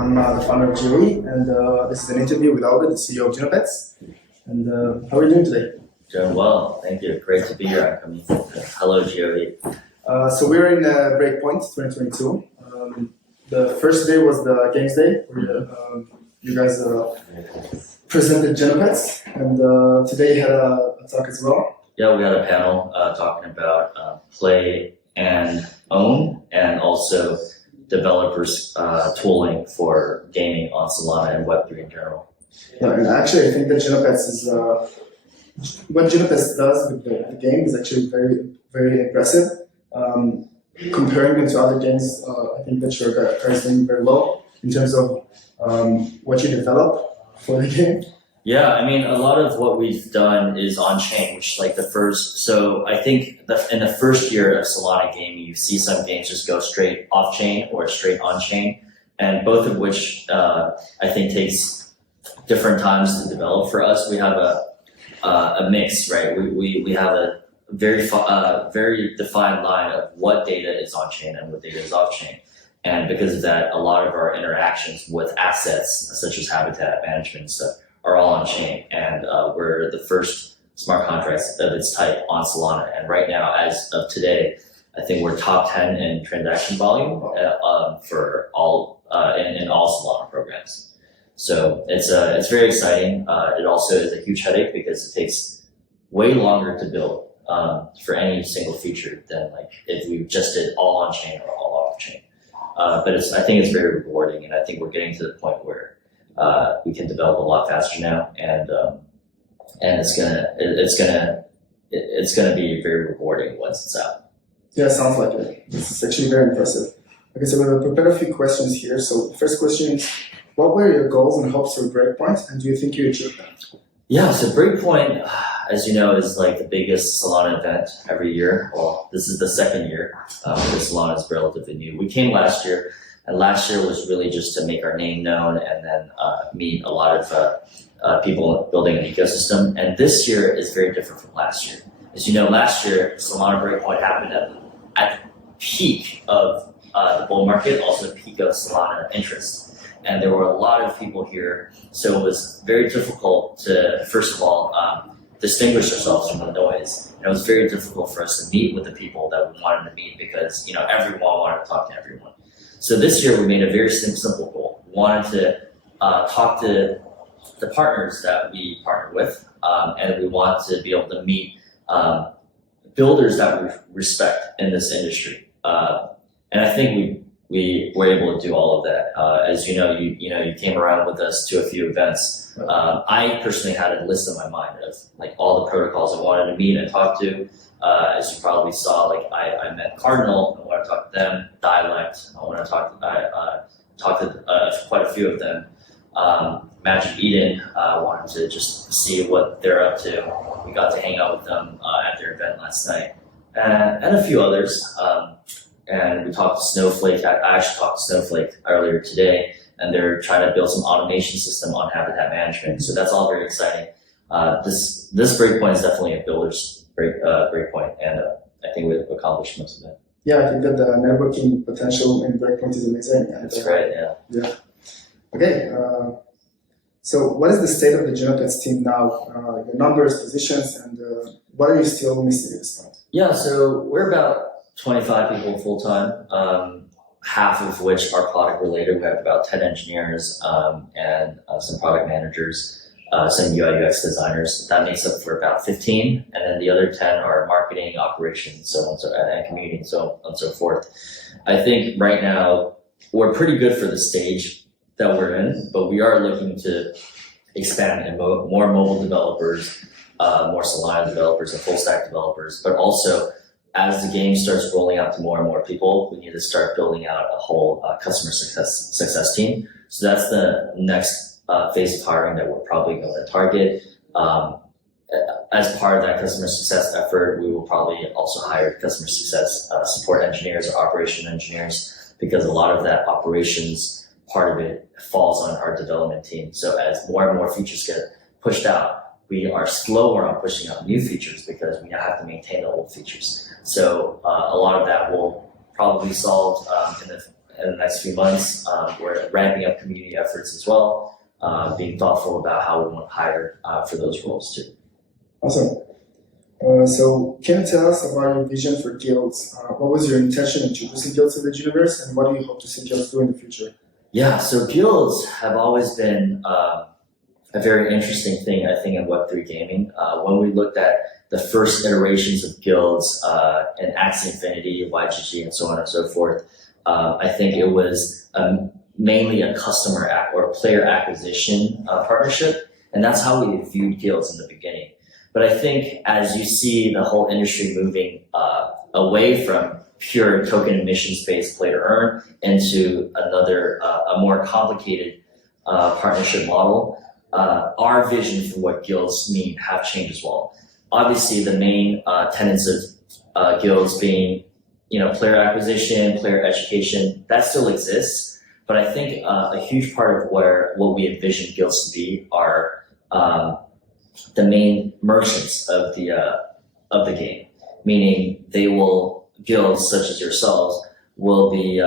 I'm the founder of GOE, and this is an interview with Albert, the CEO of Genopets. And how are you doing today? Doing well, thank you. Great to be here, UnKami. Hello, GOE. So we're in Breakpoint 2022. The first day was the games day, where you guys presented Genopets, and today you had a talk as well. Yeah, we had a panel talking about play and own, and also developers tooling for gaming on Solana and Web3 in general. Yeah, and actually I think that Genopets is, what Genopets does with the game is actually very, very impressive. Comparing them to other games, I think that your guys are doing very well in terms of what you develop for the game. Yeah, I mean, a lot of what we've done is on-chain, which is like the first. So I think that in the first year of Solana gaming, you see some games just go straight off-chain or straight on-chain, and both of which I think takes different times to develop. For us, we have a mix, right? We have a very defined line of what data is on-chain and what data is off-chain. And because of that, a lot of our interactions with assets, such as habitat management and stuff, are all on-chain. And we're the first smart contracts of its type on Solana. And right now, as of today, I think we're top 10 in transaction volume for all in all Solana programs. So it's very exciting. It also is a huge headache because it takes way longer to build for any single feature than like if we just did all on-chain or all off-chain. But I think it's very rewarding, and I think we're getting to the point where we can develop a lot faster now, and it's gonna be very rewarding once it's out. Yeah, sounds like it. This is actually very impressive. Okay, so we've prepared a few questions here. So the first question is, what were your goals and hopes for Breakpoint, and do you think you achieved them? Yeah, so Breakpoint, as you know, is like the biggest Solana event every year. Well, this is the second year because Solana is relatively new. We came last year, and last year was really just to make our name known and then meet a lot of people building an ecosystem. And this year is very different from last year. As you know, last year, Solana Breakpoint happened at the peak of the bull market, also the peak of Solana interest. And there were a lot of people here, so it was very difficult to, first of all, distinguish ourselves from the noise. And it was very difficult for us to meet with the people that we wanted to meet because everyone wanted to talk to everyone. So this year we made a very simple goal. We wanted to talk to the partners that we partner with, and we want to be able to meet builders that we respect in this industry. And I think we were able to do all of that. As you know, you came around with us to a few events. I personally had a list in my mind of like all the protocols I wanted to meet and talk to. As you probably saw, like I met Cardinal. I want to talk to them. Dialect. I want to talk to quite a few of them. Magic Eden. I wanted to just see what they're up to. We got to hang out with them at their event last night, and a few others. And we talked to Snowflake. I actually talked to Snowflake earlier today, and they're trying to build some automation system on habitat management. So that's all very exciting. This breakpoint is definitely a builder's breakpoint, and I think we've accomplished most of it. Yeah, I think that the networking potential in Breakpoint is amazing. That's great, yeah. Yeah. Okay, so what is the state of the Genopets team now? Your numbers, positions, and what are you still missing at this point? Yeah, so we're about 25 people full-time, half of which are product related. We have about 10 engineers and some product managers, some UI UX designers. That makes up for about 15, and then the other 10 are marketing, operations, and community, and so on and so forth. I think right now we're pretty good for the stage that we're in, but we are looking to expand and more mobile developers, more Solana developers and full stack developers, but also as the game starts rolling out to more and more people, we need to start building out a whole customer success team. So that's the next phase of hiring that we're probably going to target. As part of that customer success effort, we will probably also hire customer success support engineers or operation engineers, because a lot of that operations part of it falls on our development team. So as more and more features get pushed out, we are slower on pushing out new features because we have to maintain the old features. So a lot of that will probably be solved in the next few months. We're ramping up community efforts as well, being thoughtful about how we want to hire for those roles too. Awesome. So can you tell us about your vision for guilds? What was your intention in introducing guilds to the universe, and what do you hope to see guilds do in the future? Yeah, so guilds have always been a very interesting thing, I think, in Web3 gaming. When we looked at the first iterations of guilds in Axie Infinity, YGG, and so on and so forth, I think it was mainly a customer or player acquisition partnership, and that's how we viewed guilds in the beginning. But I think as you see the whole industry moving away from pure token emissions-based play to earn into another, a more complicated partnership model, our vision for what guilds mean have changed as well. Obviously, the main tenets of guilds being, player acquisition, player education, that still exists. But I think a huge part of what we envision guilds to be are the main merchants of the game, meaning guilds such as yourselves will be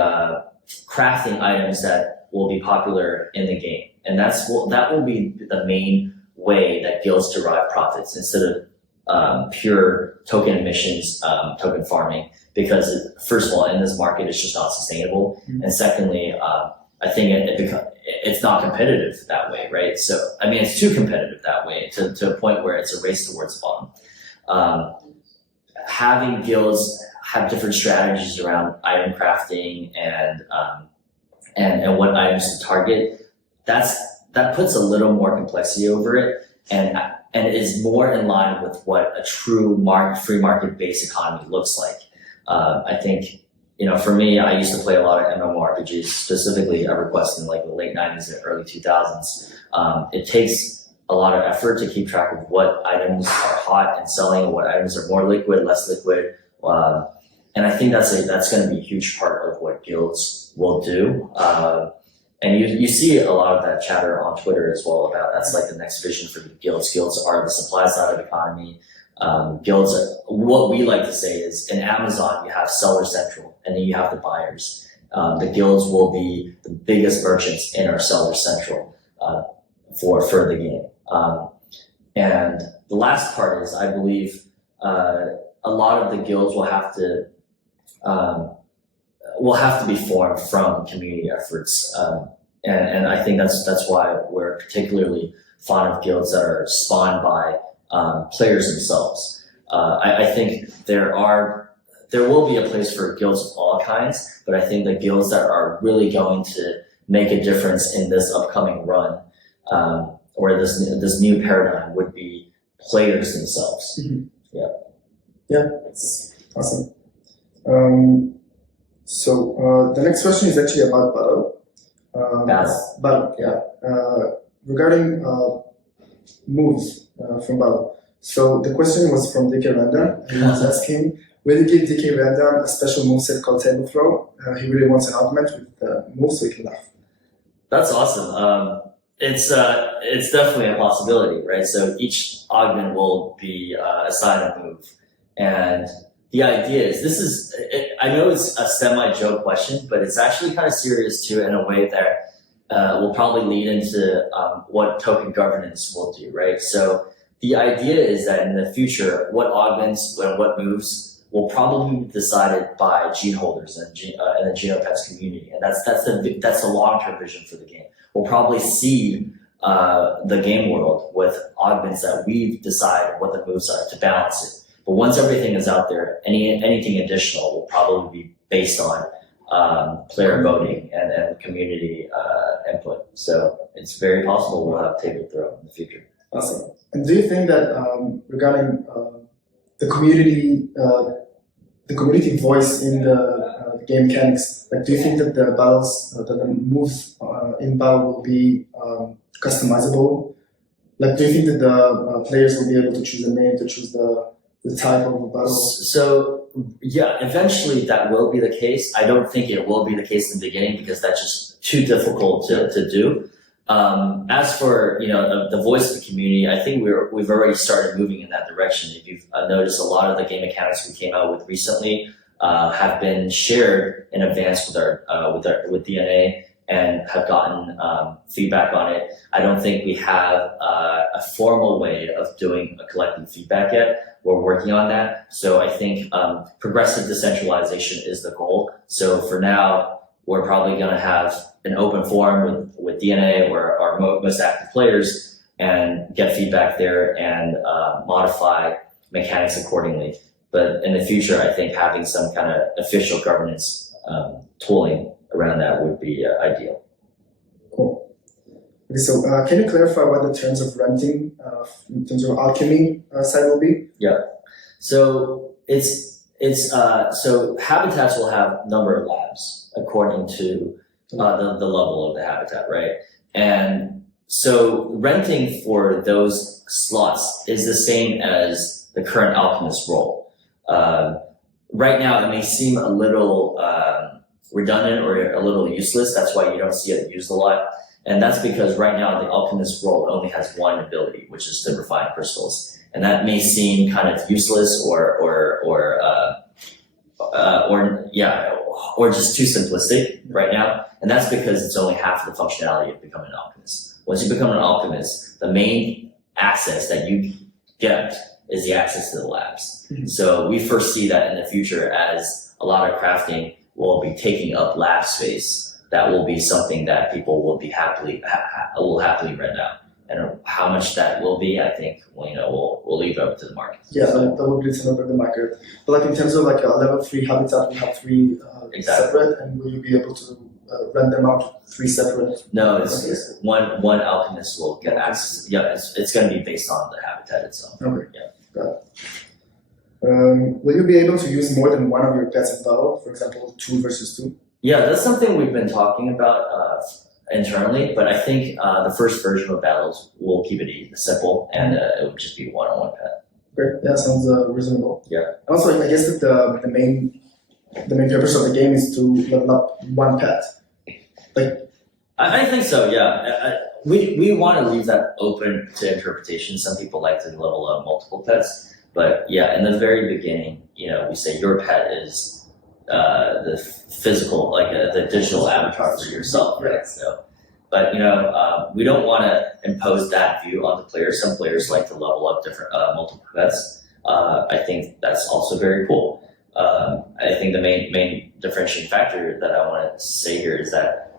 crafting items that will be popular in the game, and that will be the main way that guilds derive profits instead of pure token emissions, token farming. Because first of all, in this market, it's just not sustainable, and secondly, I think it's not competitive that way, right? So, I mean, it's too competitive that way to a point where it's a race towards the bottom. Having guilds have different strategies around item crafting and what items to target, that puts a little more complexity over it, and it is more in line with what a true free market-based economy looks like. I think, for me, I used to play a lot of MMORPGs, specifically EverQuest in like the late 90s and early 2000s. It takes a lot of effort to keep track of what items are hot and selling and what items are more liquid, less liquid. And I think that's going to be a huge part of what guilds will do. And you see a lot of that chatter on Twitter as well about that's like the next vision for the guilds. Guilds are the supply side of the economy. Guilds are, what we like to say is in Amazon, you have seller central and then you have the buyers. The guilds will be the biggest merchants in our seller central for the game. And the last part is I believe a lot of the guilds will have to be formed from community efforts. And I think that's why we're particularly fond of guilds that are spawned by players themselves. I think there will be a place for guilds of all kinds, but I think the guilds that are really going to make a difference in this upcoming run, or this new paradigm, would be players themselves. Mm-hmm. Yeah, that's awesome. So the next question is actually about Battle. Battle, yeah. Regarding moves from Battle. So the question was from DK Random. He was asking, will you give DK Random a special moveset called Table Throw? He really wants an augment with the move so he can laugh. That's awesome. It's definitely a possibility, right? So each augment will be assigned a move, and the idea is I know it's a semi-joke question, but it's actually kind of serious too in a way that will probably lead into what token governance will do, right? So the idea is that in the future, what augments and what moves will probably be decided by gene holders in the Genopets community, and that's the long-term vision for the game. We'll probably seed the game world with augments that we've decided what the moves are to balance it. But once everything is out there, anything additional will probably be based on player voting and community input. So it's very possible we'll have Table Throw in the future. Awesome. And do you think that regarding the community voice in the game mechanics, like do you think that the battles, that the moves in battle will be customizable? Like, do you think that the players will be able to choose a name, to choose the type of a battle? So yeah, eventually that will be the case. I don't think it will be the case in the beginning because that's just too difficult to do. As for the voice of the community, I think we've already started moving in that direction. If you've noticed, a lot of the game mechanics we came out with recently have been shared in advance with DNA and have gotten feedback on it. I don't think we have a formal way of collecting feedback yet. We're working on that. So I think progressive decentralization is the goal. So for now, we're probably going to have an open forum with DNA or our most active players and get feedback there and modify mechanics accordingly. But in the future, I think having some kind of official governance tooling around that would be ideal. Cool. Okay, so can you clarify what the terms of renting in terms of UnKami side will be? Yeah. So so habitats will have a number of labs according to the level of the habitat, right? And so renting for those slots is the same as the current alchemist role. Right now, it may seem a little redundant or a little useless. That's why you don't see it used a lot. And that's because right now the alchemist role only has one ability, which is to refine crystals. And that may seem kind of useless or just too simplistic right now. And that's because it's only half of the functionality of becoming an alchemist. Once you become an alchemist, the main access that you get is the access to the labs. Mm-hmm. So we foresee that in the future as a lot of crafting will be taking up lab space. That will be something that people will be happily rent out. And how much that will be, I think, we'll leave it up to the market. Yeah, that will be determined by the market. But like in terms of like a level 3 habitat, we have 3 separate, and will you be able to rent them out 3 separate? No, it's one alchemist will get access. Yeah, it's going to be based on the habitat itself. Okay. Yeah. Got it. Will you be able to use more than one of your pets in battle? For example, 2 versus 2? Yeah, that's something we've been talking about internally, but I think the first version of battles will keep it simple, and it would just be one-on-one pet. Great. Yeah, sounds reasonable. Yeah. Also, I guess that the main purpose of the game is to level up one pet. Like, I think so. Yeah. We want to leave that open to interpretation. Some people like to level up multiple pets, but yeah, in the very beginning, we say your pet is the physical, like the digital avatar for yourself, right? So, but we don't want to impose that view on the players. Some players like to level up different multiple pets. I think that's also very cool. I think the main differentiating factor that I want to say here is that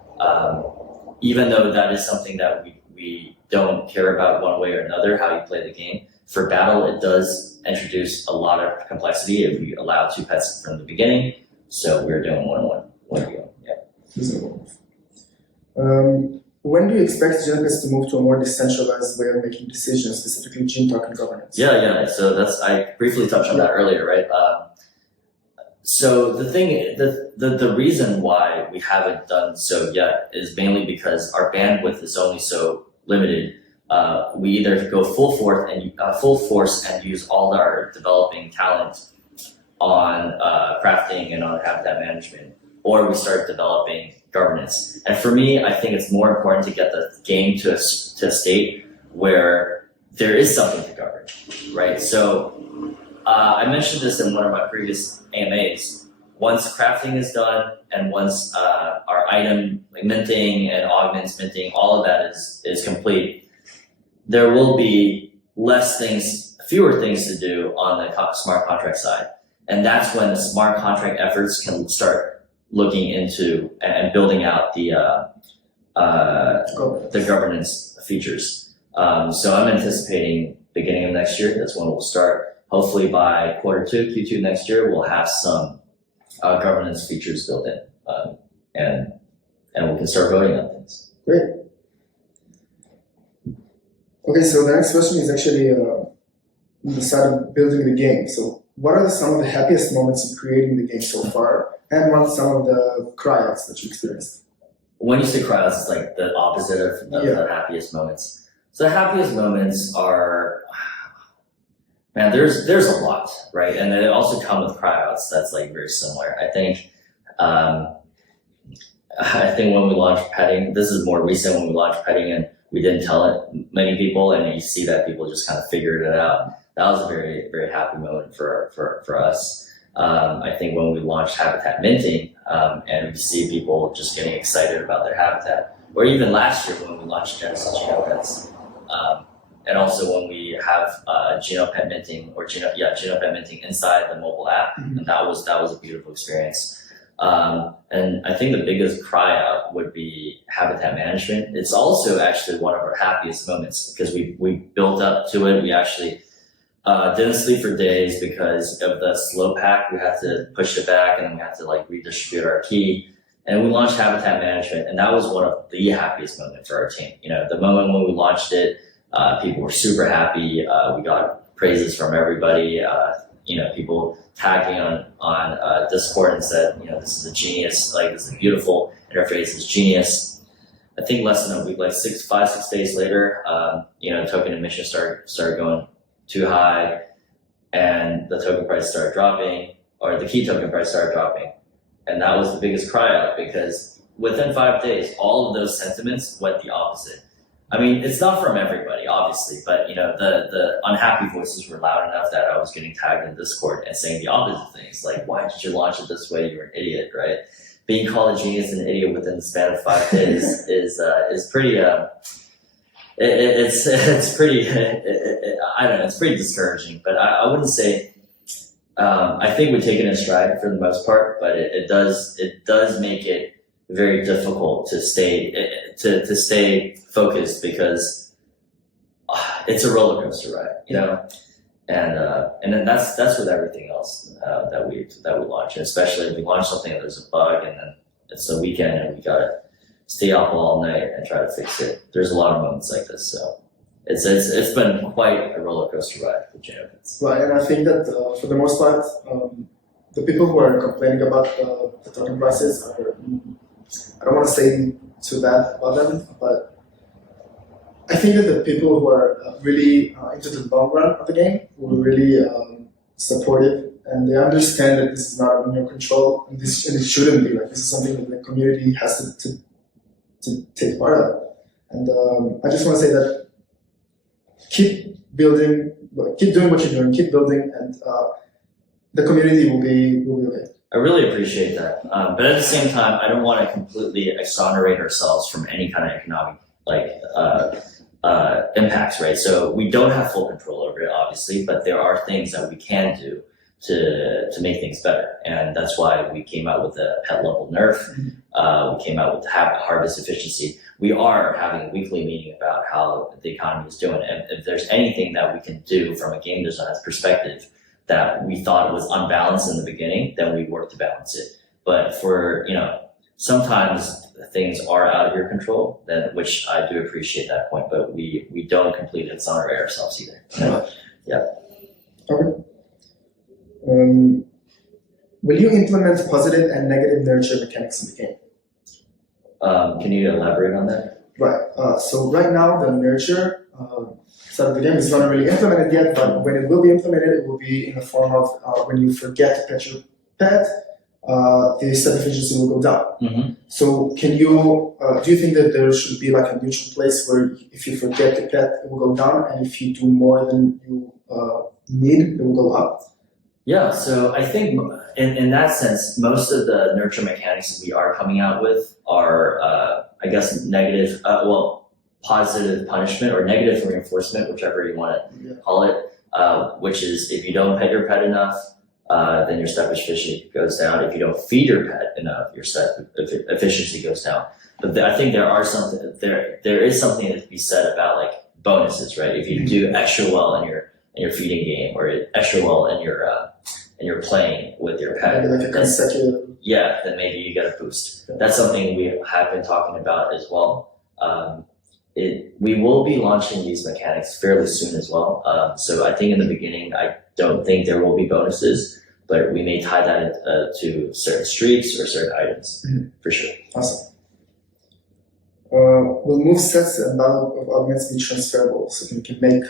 even though that is something that we don't care about one way or another, how you play the game, for battle it does introduce a lot of complexity if we allow 2 pets from the beginning. So we're doing one deal. Yeah. When do you expect Genopets to move to a more decentralized way of making decisions, specifically gene token governance? Yeah. So I briefly touched on that earlier, right? So the reason why we haven't done so yet is mainly because our bandwidth is only so limited. We either go full force and use all our developing talent on crafting and on habitat management, or we start developing governance. And for me, I think it's more important to get the game to a state where there is something to govern, right? So I mentioned this in one of my previous AMAs. Once crafting is done and once our item minting and augments minting, all of that is complete, there will be fewer things to do on the smart contract side. And that's when the smart contract efforts can start looking into and building out the governance features. So I'm anticipating beginning of next year, that's when we'll start. Hopefully by Q2 next year, we'll have some governance features built in, and we can start voting on things. Great. Okay, so the next question is actually the side of building the game. So what are some of the happiest moments in creating the game so far, and what are some of the cryouts that you experienced? When you say cryouts, it's like the opposite of the happiest moments. So the happiest moments are, man, there's a lot, right? And they also come with cryouts that's like very similar. I think when we launched petting, this is more recent when we launched petting and we didn't tell it many people, and you see that people just kind of figured it out. That was a very, very happy moment for us. I think when we launched habitat minting, and we see people just getting excited about their habitat, or even last year when we launched Genesis Genopets, and also when we have Genopet minting Genopet minting inside the mobile app, and that was a beautiful experience. And I think the biggest cry out would be habitat management. It's also actually one of our happiest moments because we built up to it. We actually didn't sleep for days because of the slow pack. We had to push it back and then we had to like redistribute our key. And we launched habitat management, and that was one of the happiest moments for our team. You know, the moment when we launched it, people were super happy. We got praises from everybody. You know, people tagging on Discord and said, you know, this is a genius, like this is a beautiful interface, it's genius. I think less than a week, like 5-6 days later, you know, token emission started going too high, and the token price started dropping, or the key token price started dropping, and that was the biggest cry out because within 5 days, all of those sentiments went the opposite. I mean, it's not from everybody, obviously, but you know, the unhappy voices were loud enough that I was getting tagged in Discord and saying the opposite things, like, "Why did you launch it this way? You're an idiot," right? Being called a genius and an idiot within the span of 5 days is pretty. It's pretty. I don't know. It's pretty discouraging, but I wouldn't say. I think we take it in stride for the most part, but it does make it very difficult to stay focused because it's a roller coaster ride, you know, and then that's with everything else that we launch, and especially if we launch something and there's a bug and then it's the weekend and we gotta stay up all night and try to fix it. There's a lot of moments like this, so it's been quite a roller coaster ride with Genopets. Right, and I think that for the most part, the people who are complaining about the token prices are, I don't want to say too bad about them, but I think that the people who are really into the long run of the game were really supportive, and they understand that this is not in your control, and it shouldn't be. Like, this is something that the community has to take part of. And I just want to say that keep doing what you're doing, keep building, and the community will be okay. I really appreciate that, but at the same time, I don't want to completely exonerate ourselves from any kind of economic impacts, right? So we don't have full control over it, obviously, but there are things that we can do to make things better, and that's why we came out with a pet level nerf. We came out with the harvest efficiency. We are having a weekly meeting about how the economy is doing, and if there's anything that we can do from a game design perspective that we thought was unbalanced in the beginning, then we work to balance it. But for, you know, sometimes things are out of your control, then, which I do appreciate that point, but we don't completely exonerate ourselves either. So, yeah. Okay. Will you implement positive and negative nurture mechanics in the game? Can you elaborate on that? Right. So right now the nurture side of the game is not really implemented yet, but when it will be implemented, it will be in the form of when you forget to pet your pet, the set efficiency will go down. Mm-hmm. So can you, do you think that there should be like a neutral place where if you forget the pet, it will go down, and if you do more than you need, it will go up? Yeah, so I think in that sense, most of the nurture mechanics that we are coming out with are, I guess, negative, positive punishment or negative reinforcement, whichever you want to call it, which is if you don't pet your pet enough, then your step efficiency goes down. If you don't feed your pet enough, your step efficiency goes down. But I think there is something to be said about like bonuses, right? If you do extra well in your feeding game, or extra well in your playing with your pet, Maybe like a consecutive. Yeah, then maybe you get a boost. That's something we have been talking about as well. We will be launching these mechanics fairly soon as well. So I think in the beginning, I don't think there will be bonuses, but we may tie that to certain streaks or certain items, for sure. Awesome. Will move sets and battle of augments be transferable, so you can make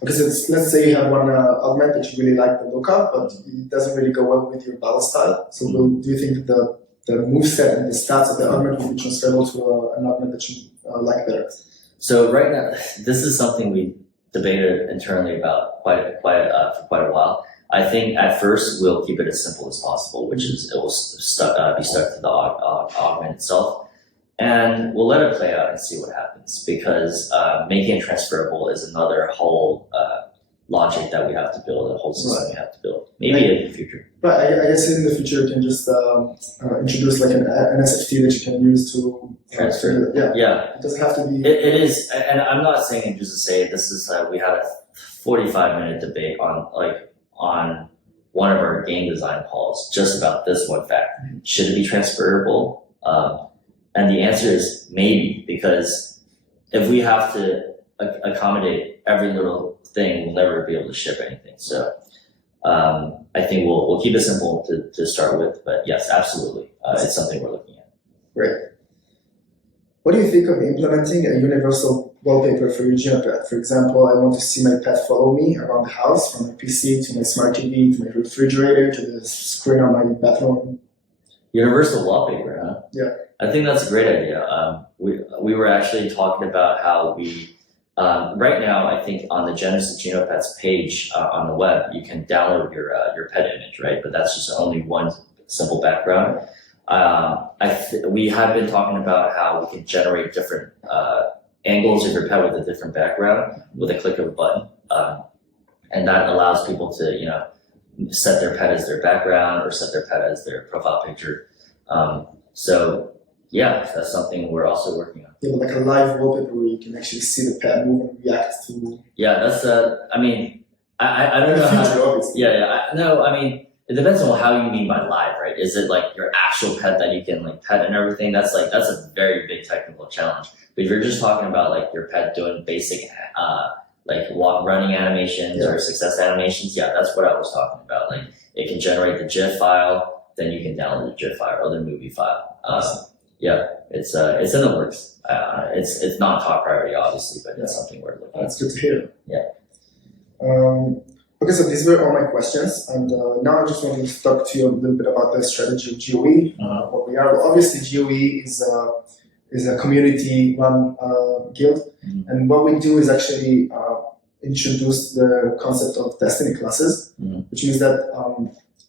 because let's say you have one augment that you really like the look of, but it doesn't really go well with your battle style. So do you think that the move set and the stats of the augment will be transferable to an augment that you like better? So right now, this is something we debated internally about for quite a while. I think at first we'll keep it as simple as possible, which is it will be stuck to the augment itself, and we'll let it play out and see what happens. Because making it transferable is another whole logic that we have to build, a whole system we have to build. Maybe in the future. But I guess in the future you can just introduce like an NFT that you can use to Transfer. Yeah. It doesn't have to be. It is, and I'm not saying it just to say this is. We had a 45-minute debate on one of our game design calls just about this one fact. Should it be transferable? And the answer is maybe, because if we have to accommodate every little thing, we'll never be able to ship anything. So I think we'll keep it simple to start with, but yes, absolutely, it's something we're looking at. Great. What do you think of implementing a universal wallpaper for your Genopet? For example, I want to see my pet follow me around the house, from my PC to my smart TV to my refrigerator to the screen on my bathroom. Universal wallpaper, huh? Yeah. I think that's a great idea. We were actually talking about how we right now, I think on the Genopets page on the web, you can download your pet image, right? But that's just only one simple background. We have been talking about how we can generate different angles of your pet with a different background with a click of a button, and that allows people to set their pet as their background or set their pet as their profile picture. So yeah, that's something we're also working on. Yeah, but like a live wallpaper where you can actually see the pet move and react to. Yeah, that's I mean, I don't know how. No, I mean, it depends on how you mean by live, right? Is it like your actual pet that you can like pet and everything? That's a very big technical challenge. But if you're just talking about like your pet doing basic like running animations or success animations, yeah, that's what I was talking about. Like it can generate the GIF file, then you can download the GIF file or the movie file. Yeah, it's in the works. It's not top priority, obviously, but it's something we're looking at. That's good to hear. Yeah. Okay, so these were all my questions, and now I just want to talk to you a little bit about the strategy of GOE. What we are, obviously, GOE is a community-run guild, and what we do is actually introduce the concept of destiny classes, which means that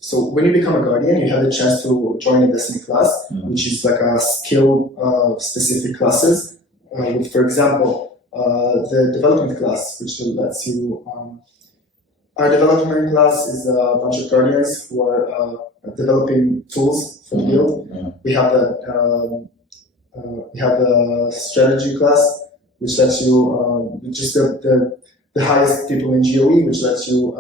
so when you become a guardian, you have the chance to join a destiny class, which is like a skill-specific classes. With, for example, the development class, which lets you. Our development class is a bunch of guardians who are developing tools for the guild. We have the strategy class, which lets you just the highest people in GOE, which lets you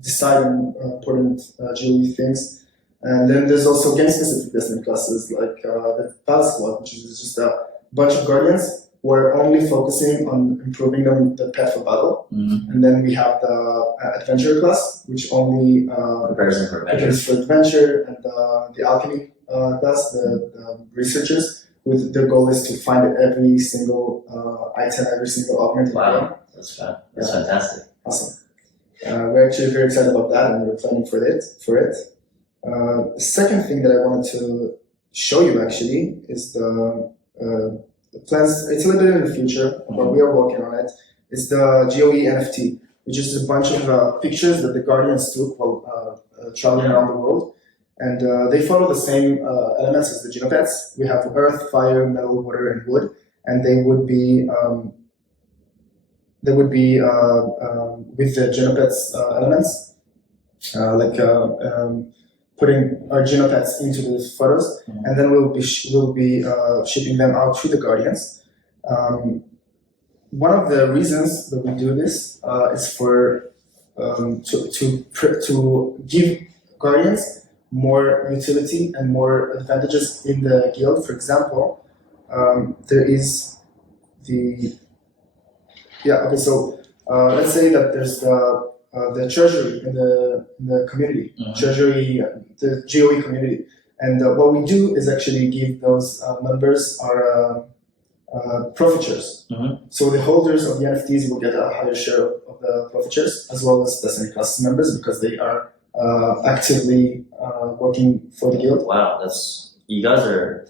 decide on important GOE things. And then there's also game-specific destiny classes like the Battle Squad, which is just a bunch of guardians who are only focusing on improving the pet for battle. And then we have the adventure class, which only prepares for adventure, and the alchemy class, the researchers, with their goal is to find every single item, every single augment in the game. That's fantastic. Awesome. We're actually very excited about that, and we're planning for it. The second thing that I wanted to show you actually is the plans. It's a little bit in the future, but we are working on it. It's the GOE NFT, which is a bunch of pictures that the Guardians took while traveling around the world. And they follow the same elements as the Genopets. We have earth, fire, metal, water, and wood. And they would be with the Genopets elements, putting our Genopets into those photos, and then we'll be shipping them out to the Guardians. One of the reasons that we do this is for to give Guardians more utility and more advantages in the guild. For example, there is the let's say that there's the treasury in the community, treasury, the GOE community, and what we do is actually give those members our profit shares. So the holders of the NFTs will get a higher share of the profit shares, as well as Destiny Class members, because they are actively working for the guild. Wow, you guys are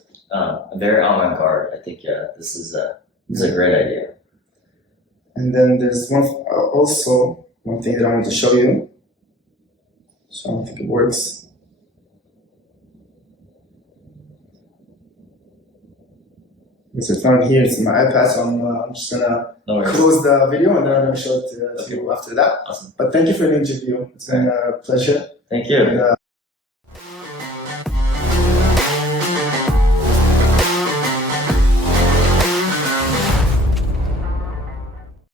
very avant-garde. I think this is a great idea. And then there's one thing that I want to show you. So I don't think it works. Because it's not here, it's in my iPad, so I'm just gonna No worries. close the video and then I'm gonna show it to you after that. Awesome. But thank you for the interview. It's been a pleasure. Thank you. And,